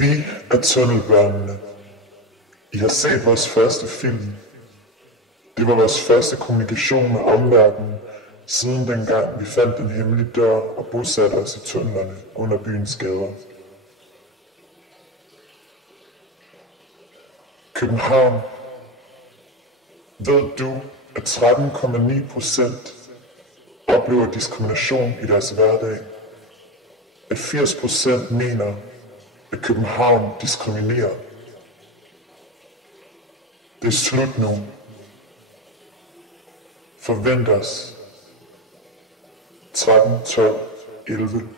Vi er tunnelbørnene. I har set vores første film. Det var vores første kommunikation med omverdenen, siden dengang vi fandt en hemmelig dør og bosatte os i tunnelerne under byens gader. København. Ved du, at 13,9% oplever diskrimination i deres hverdag? At 80% mener, at København diskriminerer. Det er slut nu. Forvent os. 13, 12, 11.